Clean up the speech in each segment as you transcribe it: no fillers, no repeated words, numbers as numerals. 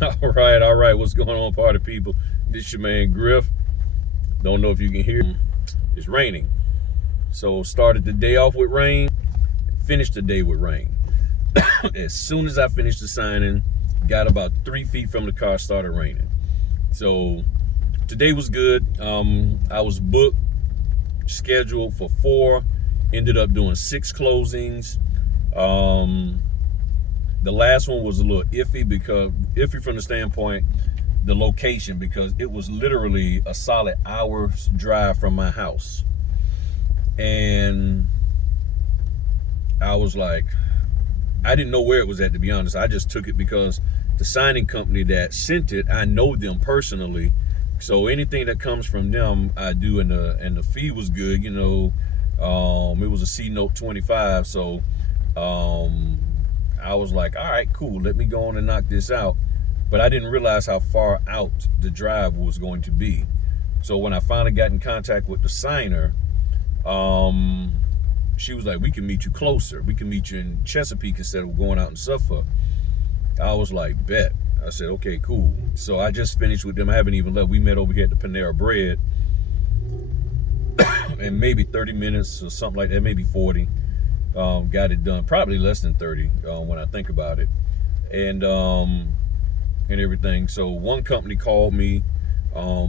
All right. What's going on, party people? This your man Griff. Don't know if you can hear. It's raining. So started the day off with rain, finished the day with rain. As soon as I finished the signing, got about 3 feet from the car, started raining. So today was good. I was booked, scheduled for 4, ended up doing 6 closings. The last one was a little iffy from the standpoint the location, because it was literally a solid hour's drive from my house. And I was like, I didn't know where it was at, to be honest. I just took it because the signing company that sent it, I know them personally. So anything that comes from them, I do. And the fee was good, it was a C Note 25. So I was like, all right, cool, let me go on and knock this out. But I didn't realize how far out the drive was going to be. So when I finally got in contact with the signer, she was like, we can meet you closer. We can meet you in Chesapeake instead of going out in Suffolk. I was like, bet. I said, okay, cool. So I just finished with them. I haven't even left. We met over here at the Panera Bread. And maybe 30 minutes or something like that, maybe 40. Got it done. Probably less than 30 when I think about it. And everything. So one company called me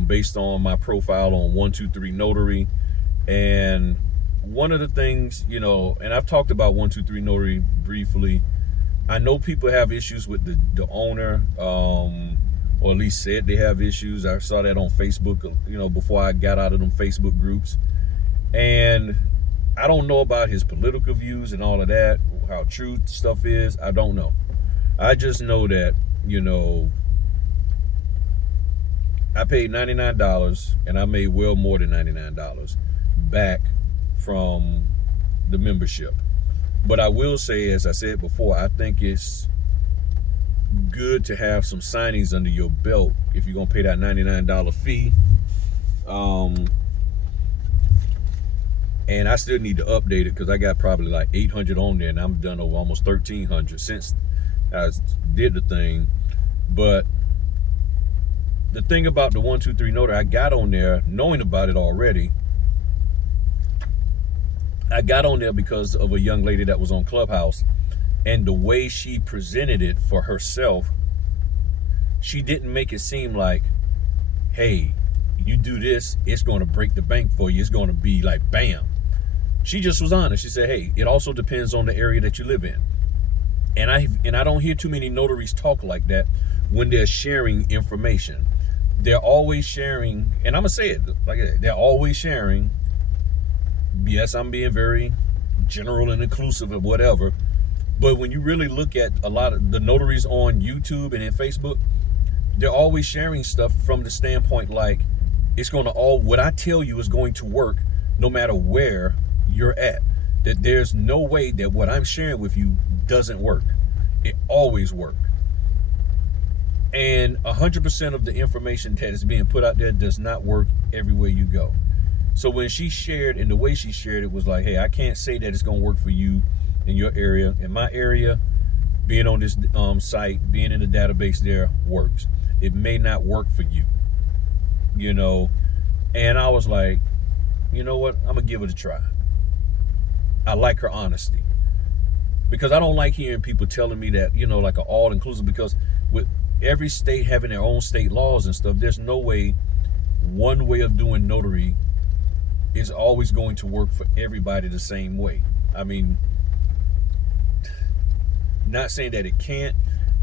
based on my profile on 123 Notary. And one of the things, and I've talked about 123 Notary briefly. I know people have issues with the owner, or at least said they have issues. I saw that on Facebook, before I got out of them Facebook groups. And I don't know about his political views and all of that, how true stuff is. I don't know. I just know that, I paid $99 and I made well more than $99 back from the membership. But I will say, as I said before, I think it's good to have some signings under your belt if you're going to pay that $99 fee. And I still need to update it because I got probably like 800 on there, and I'm done over almost 1,300 since I did the thing. But the thing about the 123 Notary, I got on there knowing about it already. I got on there because of a young lady that was on Clubhouse, and the way she presented it for herself, she didn't make it seem like, hey, you do this, it's going to break the bank for you. It's going to be like, bam. She just was honest. She said, hey, it also depends on the area that you live in. And I don't hear too many notaries talk like that when they're sharing information. They're always sharing, and I'm going to say it like that, they're always sharing. Yes, I'm being very general and inclusive of whatever. But when you really look at a lot of the notaries on YouTube and in Facebook, they're always sharing stuff from the standpoint like, it's going to what I tell you is going to work no matter where you're at. That there's no way that what I'm sharing with you doesn't work. It always works. And 100% of the information that is being put out there does not work everywhere you go. So when she shared, and the way she shared it was like, hey, I can't say that it's going to work for you in your area. In my area, being on this site, being in the database there works. It may not work for you. And I was like, you know what, I'm gonna give it a try. I like her honesty, because I don't like hearing people telling me that, like an all-inclusive, because with every state having their own state laws and stuff, there's no way one way of doing notary is always going to work for everybody the same way. I mean, not saying that it can't,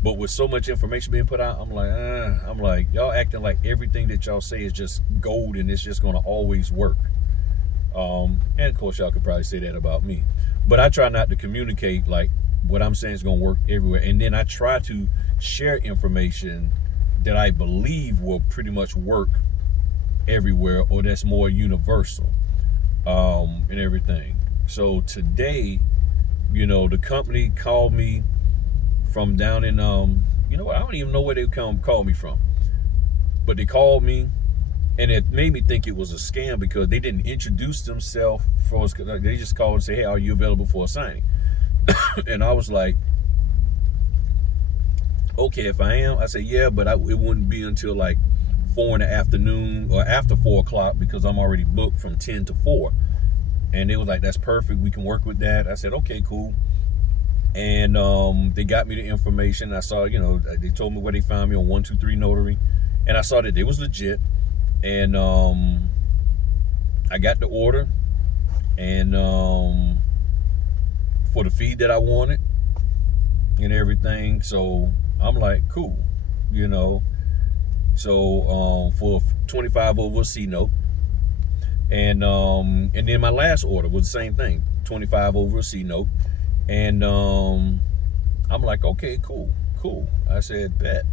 but with so much information being put out, I'm like, y'all acting like everything that y'all say is just gold and it's just gonna always work. And of course, y'all could probably say that about me. But I try not to communicate like what I'm saying is gonna work everywhere. And then I try to share information that I believe will pretty much work everywhere, or that's more universal, and everything. So today, the company called me from down in, I don't even know where they call me from, but they called me, and it made me think it was a scam because they didn't introduce themselves for us. They just called and say, hey, are you available for a signing? And I was like, okay, if I am, I said, yeah, but it wouldn't be until like 4 in the afternoon or after 4 o'clock because I'm already booked from 10 to 4. And they was like, that's perfect. We can work with that. I said, okay, cool. And they got me the information. I saw, they told me where they found me on 123 Notary. And I saw that they was legit. And I got the order. And for the fee that I wanted and everything. So I'm like, cool, So for 25 over a C note. And then my last order was the same thing, 25 over a C note. And I'm like, okay, cool. I said, bet.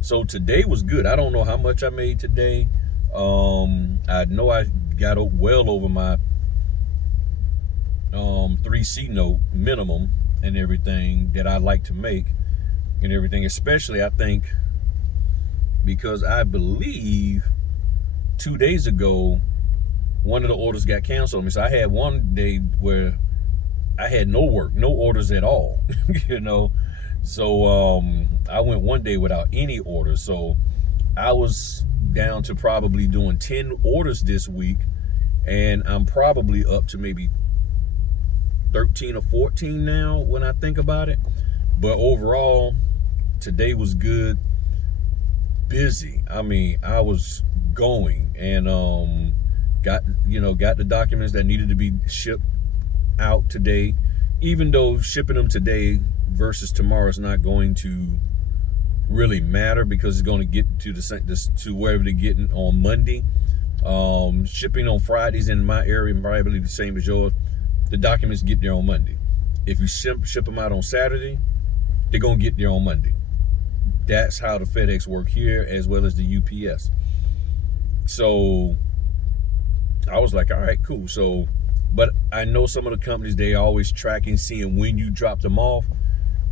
So today was good. I don't know how much I made today. I know I got well over my 3C note minimum and everything that I like to make and everything, especially I think because I believe 2 days ago one of the orders got canceled on me. So I had one day where I had no work, no orders at all, So I went one day without any orders. So I was down to probably doing 10 orders this week, and I'm probably up to maybe 13 or 14 now when I think about it. But overall, today was good. Busy. I mean, I was going and got the documents that needed to be shipped out today, even though shipping them today versus tomorrow is not going to really matter because it's going to get to wherever they're getting on Monday. Shipping on Fridays in my area probably the same as yours. The documents get there on Monday. If you ship them out on Saturday, they're going to get there on Monday. That's how the FedEx work here as well as the UPS. So I was like, all right, cool. So, but I know some of the companies, they always tracking, seeing when you drop them off.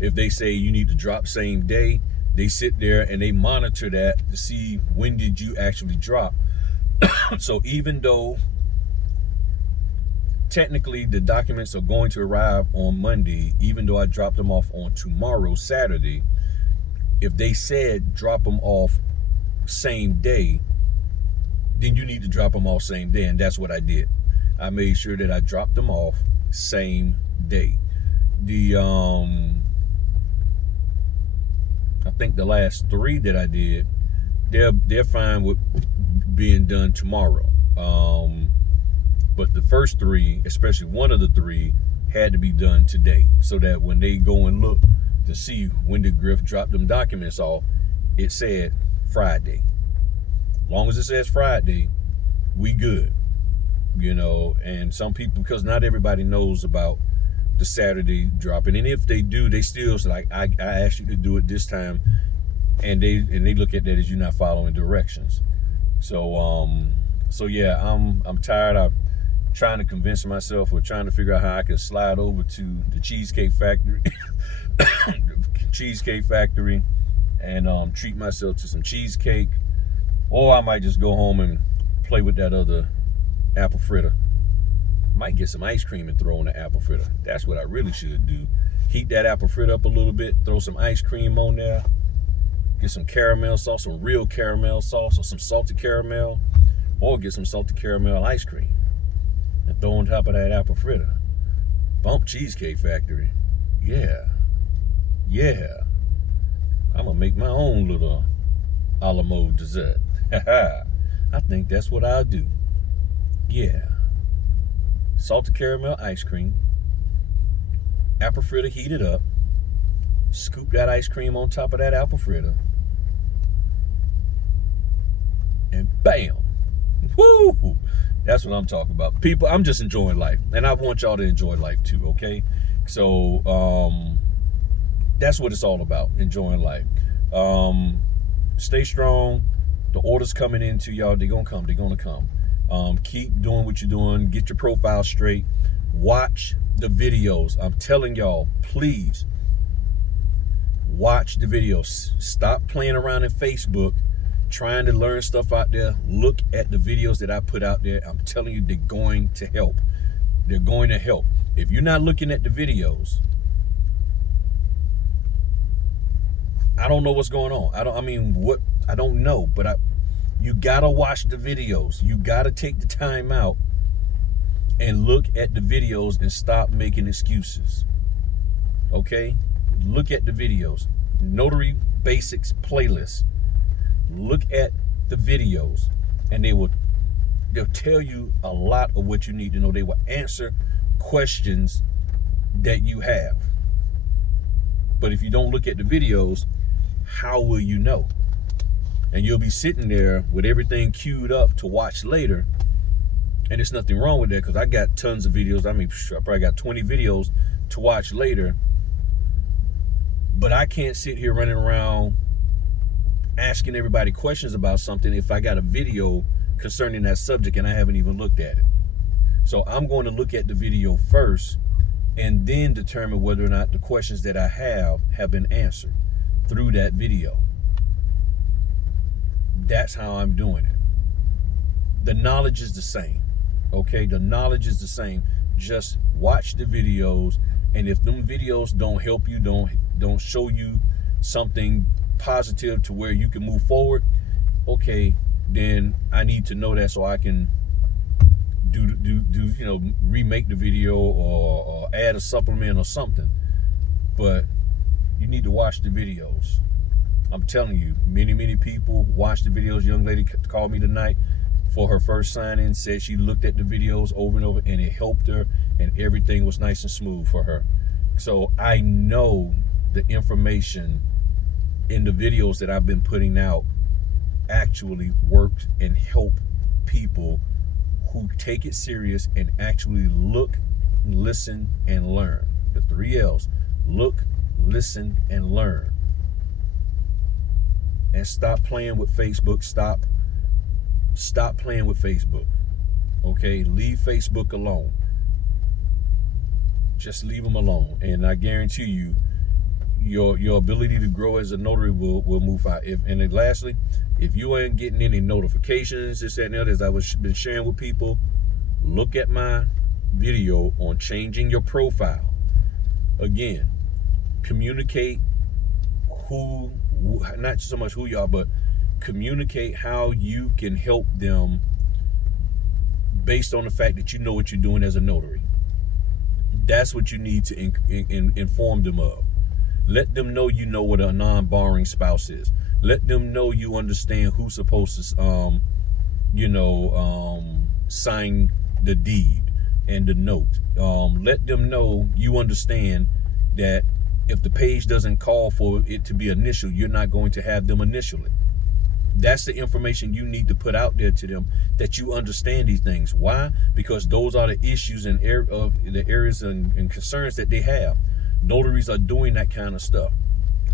If they say you need to drop same day, they sit there and they monitor that to see when did you actually drop. So even though technically the documents are going to arrive on Monday, even though I dropped them off on tomorrow, Saturday, if they said drop them off same day, then you need to drop them off same day. And that's what I did. I made sure that I dropped them off same day. I think the last 3 that I did, they're fine with being done tomorrow. But the first 3, especially one of the 3, had to be done today, so that when they go and look to see when did Griff drop them documents off, it said Friday. As long as it says Friday, we good. And some people, because not everybody knows about the Saturday dropping, and if they do, they still like, I asked you to do it this time, and they look at that as you're not following directions. So yeah, I'm tired. I'm trying to convince myself, or trying to figure out how I can slide over to the Cheesecake Factory, and treat myself to some cheesecake, or I might just go home and play with that other apple fritter. Might get some ice cream and throw in the apple fritter. That's what I really should do. Heat that apple fritter up a little bit, throw some ice cream on there, get some caramel sauce, some real caramel sauce, or some salted caramel, or get some salted caramel ice cream and throw on top of that apple fritter. Bump Cheesecake Factory. Yeah. I'm gonna make my own little a la mode dessert. I think that's what I'll do. Yeah. Salted caramel ice cream, apple fritter heated up, scoop that ice cream on top of that apple fritter, and bam. Woo! That's what I'm talking about. People, I'm just enjoying life, and I want y'all to enjoy life too, okay? So that's what it's all about, enjoying life. Stay strong. The orders coming into y'all, they're gonna come. Keep doing what you're doing. Get your profile straight. Watch the videos. I'm telling y'all, please watch the videos. Stop playing around in Facebook trying to learn stuff out there. Look at the videos that I put out there. I'm telling you, they're going to help. They're going to help. If you're not looking at the videos, I don't know what's going on. I don't know, but you gotta watch the videos. You gotta take the time out and look at the videos and stop making excuses. Okay? Look at the videos. Notary Basics playlist. Look at the videos, and they'll tell you a lot of what you need to know. They will answer questions that you have. But if you don't look at the videos, how will you know? And you'll be sitting there with everything queued up to watch later. And there's nothing wrong with that, because I got tons of videos. I probably got 20 videos to watch later. But I can't sit here running around asking everybody questions about something if I got a video concerning that subject and I haven't even looked at it. So I'm going to look at the video first and then determine whether or not the questions that I have been answered through that video. That's how I'm doing it. The knowledge is the same. Okay, the knowledge is the same. Just watch the videos, and if them videos don't help you, don't show you something positive to where you can move forward, okay, then I need to know that so I can do remake the video or add a supplement or something. But you need to watch the videos. I'm telling you, many people watch the videos. Young lady called me tonight for her first sign-in, said she looked at the videos over and over and it helped her, and everything was nice and smooth for her. So I know the information in the videos that I've been putting out actually works and help people who take it serious and actually look, listen, and learn. The 3 L's: look, listen, and learn. And stop playing with Facebook. Stop playing with Facebook. Okay, leave Facebook alone. Just leave them alone, and I guarantee you, your ability to grow as a notary will move out. And then lastly, if you ain't getting any notifications, this, that, and the other, as I was been sharing with people, look at my video on changing your profile. Again, communicate not so much who you are, but communicate how you can help them based on the fact that you know what you're doing as a notary. That's what you need to inform them of. Let them know you know what a non-borrowing spouse is. Let them know you understand who's supposed to sign the deed and the note. Let them know you understand that if the page doesn't call for it to be initial, you're not going to have them initial it. That's the information you need to put out there to them, that you understand these things. Why? Because those are the issues and the areas and concerns that they have. Notaries are doing that kind of stuff.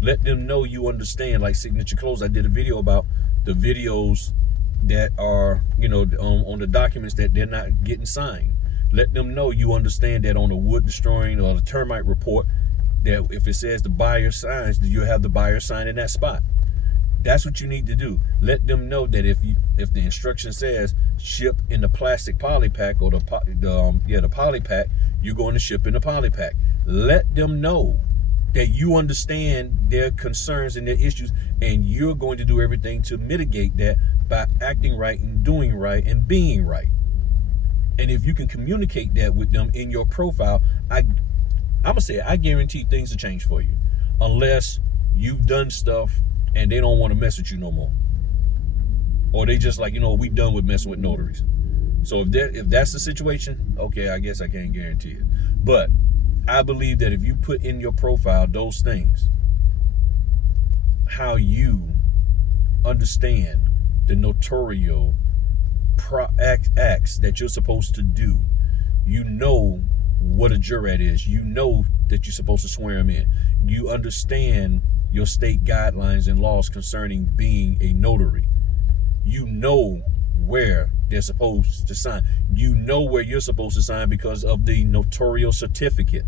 Let them know you understand. Like Signature Close, I did a video about the videos that are, on the documents that they're not getting signed. Let them know you understand that on the wood destroying or the termite report, that if it says the buyer signs, you have the buyer sign in that spot. That's what you need to do. Let them know that if the instruction says ship in the plastic poly pack or the poly pack, you're going to ship in the poly pack. Let them know that you understand their concerns and their issues, and you're going to do everything to mitigate that by acting right and doing right and being right. And if you can communicate that with them in your profile, I'm gonna say I guarantee things will change for you, unless you've done stuff and they don't want to mess with you no more, or they just like, we done with messing with notaries. So if that's the situation, okay, I guess I can't guarantee it. But I believe that if you put in your profile those things, how you understand the notarial acts that you're supposed to do, you know what a jurat is, you know that you're supposed to swear them in, you understand your state guidelines and laws concerning being a notary, you know where they're supposed to sign, you know where you're supposed to sign because of the notarial certificate.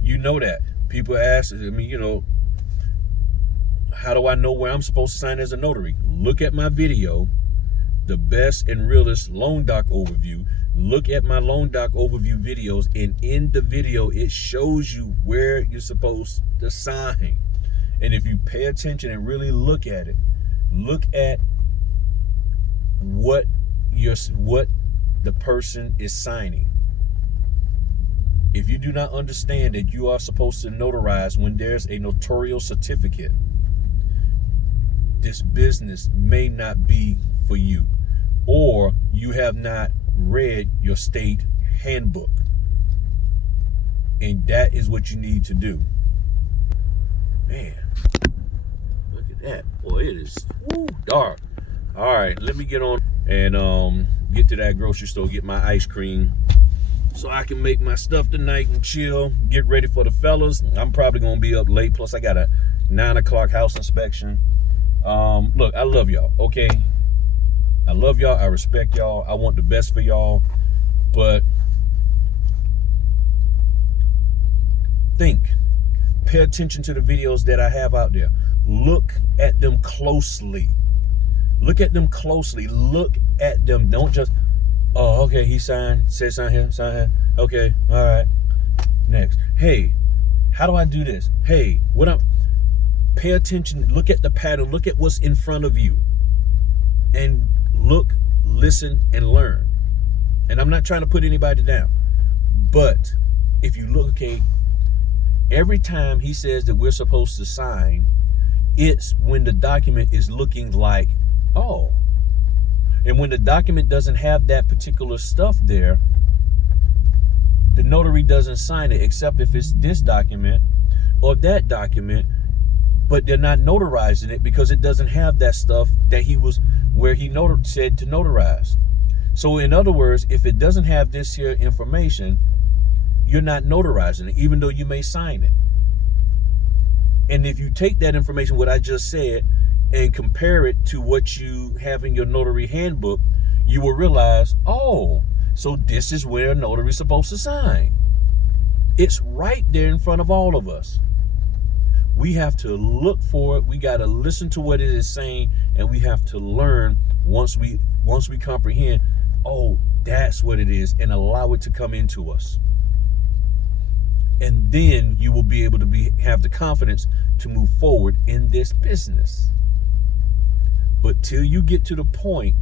You know that. People ask, how do I know where I'm supposed to sign as a notary? Look at my video, the best and realest loan doc overview. Look at my loan doc overview videos, and in the video it shows you where you're supposed to sign. And if you pay attention and really look at it, look at what the person is signing. If you do not understand that you are supposed to notarize when there's a notarial certificate, this business may not be for you, or you have not read your state handbook. And that is what you need to do. Man, look at that. Boy, it is dark. All right, let me get on and get to that grocery store, get my ice cream, so I can make my stuff tonight and chill, get ready for the fellas. I'm probably gonna be up late, plus I got a 9 o'clock house inspection. Look, I love y'all, okay? I love y'all, I respect y'all, I want the best for y'all, but pay attention to the videos that I have out there. Look at them closely. Look at them closely. Look at them. Don't just, oh, okay, he signed, said sign here, sign here. Okay, all right. Next. Hey, how do I do this? Hey, pay attention. Look at the pattern. Look at what's in front of you. And look, listen, and learn. And I'm not trying to put anybody down. But if you look, okay, every time he says that we're supposed to sign, it's when the document is looking like, oh. And when the document doesn't have that particular stuff there, the notary doesn't sign it, except if it's this document or that document, but they're not notarizing it because it doesn't have that stuff that where he said to notarize. So in other words, if it doesn't have this here information, you're not notarizing it, even though you may sign it. And if you take that information, what I just said, and compare it to what you have in your notary handbook, you will realize, oh, so this is where a notary is supposed to sign. It's right there in front of all of us. We have to look for it. We got to listen to what it is saying, and we have to learn once we comprehend, oh, that's what it is, and allow it to come into us. And then you will be able to have the confidence to move forward in this business. But till you get to the point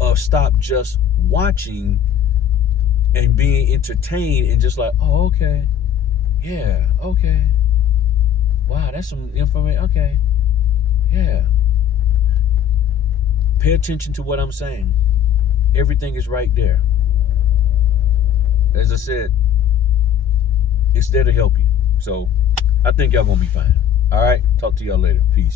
of stop just watching and being entertained and just like, oh, okay, yeah, okay, wow, that's some information, okay, yeah. Pay attention to what I'm saying. Everything is right there. As I said, it's there to help you. So I think y'all gonna be fine. All right, talk to y'all later. Peace.